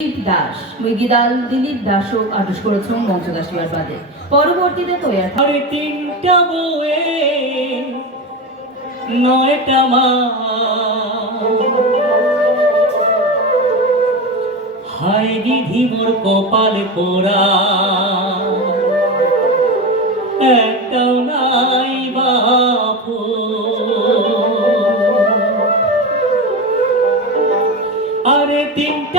দিলীপ দাস। মৃগিদাল দিলীপ করেছেন বাদে। পরবর্তীতে তৈয়ার সাড়ে তিনটা বউয়ে নয়টা মা। হায় দিধি মোর কপালে পোড়া।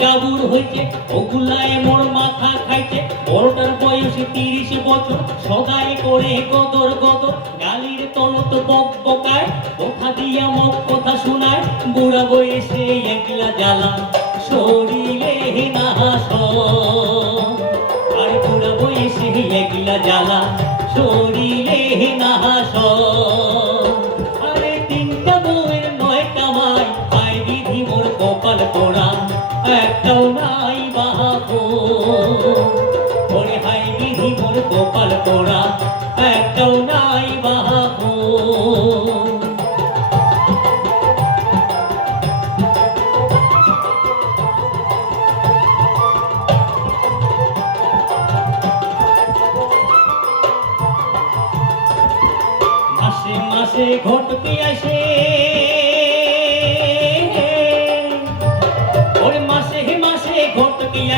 গাবুর হইছে ওগুলায় মোর মাথা খাইছে বড়টার তিরিশ বছর, সদাই করে গদর গদর, গালির তলত বক বকায়, কথা দিয়া মক কথা শোনায়, বুড়া বয়সে একলা জ্বালা শরীরে না আর বুড়া বয়সে একলা জ্বালা শরীরে না ওরে হাই বিধি মোর কপাল পোড়া একটাও নাই বাপু মাসে মাসে ঘটকে আসে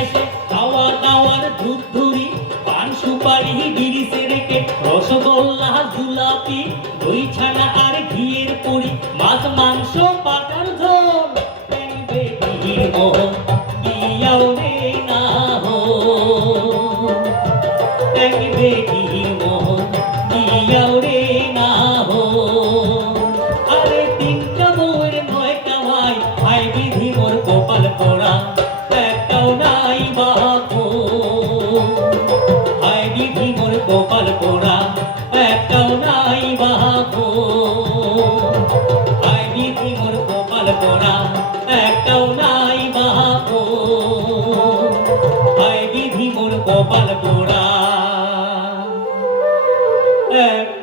আসে খাওয়া দাওয়ার দুধ ধুরি পান সুপারি বিড়ি সেরেকে রসগোল্লা, জুলাপি দই ছানা আর ঘিয়ের পুরি, মাছ, মাংস, পাটার ঝোল। মোহন বিয়াও কপাল পোড়া, একটাও নাই ভাই বিধি মোর কপাল পোড়া, একটাও নাই ভাই বিধি মোর কপাল পোড়া না